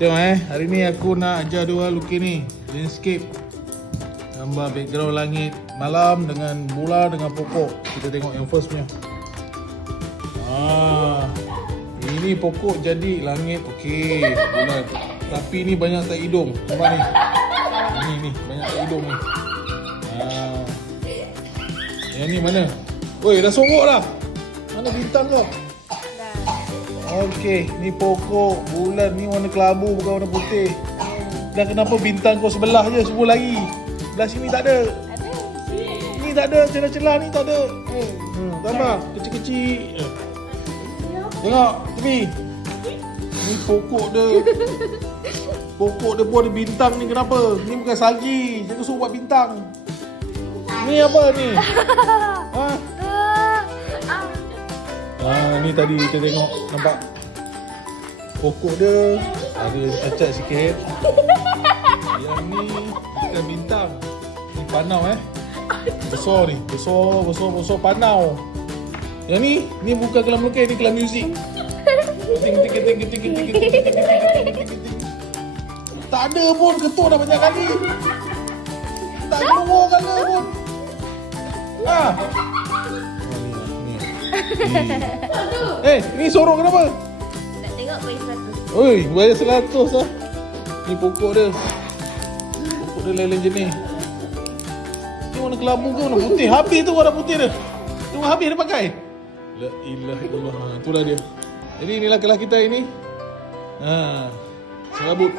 Tengok hari ni aku nak ajar dua lukis ni, landscape. Gambar background langit malam dengan bola dengan pokok. Kita tengok yang first punya. Ini pokok jadi langit, okey, bulan. Tapi ni banyak tak hidung. Nampak ni? Ni banyak tak hidung ni. Yang ni mana? Oi, dah sorok dah. Mana bintang kau? Okey, ni pokok, bulan ni warna kelabu bukan warna putih. Dan kenapa bintang kau sebelah je semua lagi? Belah sini tak ada. Ni tak ada, celah-celah ni tak ada. Tambah kecil-kecil. Tengok tepi. Ni pokok dia. Pokok dia pun ada bintang ni, kenapa? Ni bukan salji, jangan suruh buat bintang. Ni apa ni? Ni tadi kita tengok, nampak pokok dia ada cacat sikit. Yang ni bukan bintang. Ni panau besar ni, besar panau. Yang ni bukan kelam melukis, ni kelam muzik. Keting. Tak ada pun, ketuk dah banyak kali. Tak keluar kala pun. Ni sorok kenapa? Nak tengok bayar 100. Oi, bayar 100 lah. Ni pokok dia. Pokok dia lain-lain jenis. Ni warna kelabu ke warna putih? Habis tu warna putih dia. Tengok habis dia pakai. La ilaha illallah. Itulah dia. Jadi inilah kelas kita ini. Serabut.